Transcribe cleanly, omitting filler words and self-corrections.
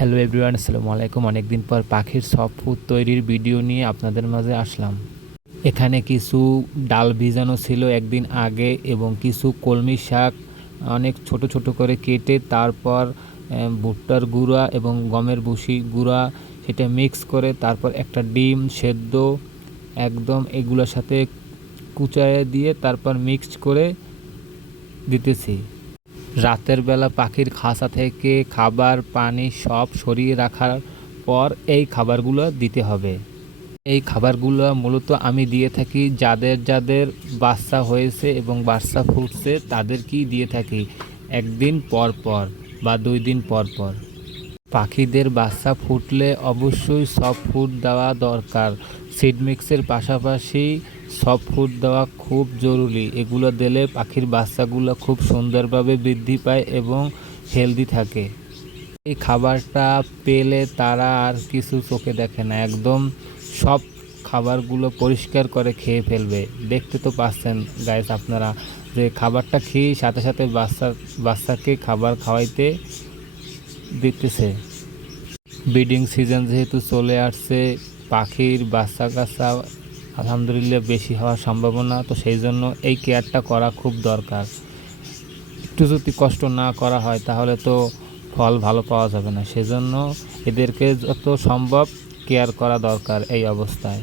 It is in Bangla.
হ্যালো এভরিওয়ান, আসসালামু আলাইকুম। অনেকদিন পর পাখির সফট ফুড তৈরির ভিডিও নিয়ে আপনাদের মাঝে আসলাম। এখানে কিছু ডাল ভিজানো ছিল একদিন আগে এবং কিছু কলমি শাক অনেক ছোট ছোট করে কেটে তারপর ভুট্টার গুঁড়া এবং গমের ভুসি গুঁড়া সেটা মিক্স করে তারপর একটা ডিম সেদ্ধ একদম এগুলোর সাথে কুচায়ে দিয়ে তারপর মিক্সড করে দিতেছি। রাতের বেলা পাখির খাঁচা থেকে খাবার পানি সব সরিয়ে রাখার পর এই খাবারগুলো দিতে হবে। এই খাবারগুলো মূলত আমি দিয়ে থাকি যাদের যাদের বাচ্চা হয়েছে এবং বাচ্চা ফুটছে তাদেরকেই দিয়ে থাকি একদিন পর পর বা 2 দিন পর পর। পাখিদের বাচ্চা ফুটলে অবশ্যই সফট ফুড দেওয়া দরকার। সিড মিক্সের পাশাপাশি সফট ফুড দেওয়া খুব জরুরি। এগুলো দিলে পাখির বাচ্চাগুলো খুব সুন্দরভাবে বৃদ্ধি পায় এবং হেলদি থাকে। এই খাবারটা পেলে তারা আর কিছু চোখে দেখে না, একদম সব খাবারগুলো পরিষ্কার করে খেয়ে ফেলবে। দেখতে তো পাচ্ছেন গাইস আপনারা যে খাবারটা খেয়ে সাথে সাথে বাচ্চাকে খাবার খাওয়াইতে দিতেছে। ব্রিডিং সিজন যেহেতু চলে আসছে, পাখির বাচ্চা কাচ্চা আলহামদুলিল্লাহ বেশি হওয়ার সম্ভাবনা, তো সেই জন্য এই কেয়ারটা করা খুব দরকার। একটু যদি কষ্ট না করা হয় তাহলে তো ফল ভালো পাওয়া যাবে না, সেজন্য এদেরকে যত সম্ভব কেয়ার করা দরকার এই অবস্থায়।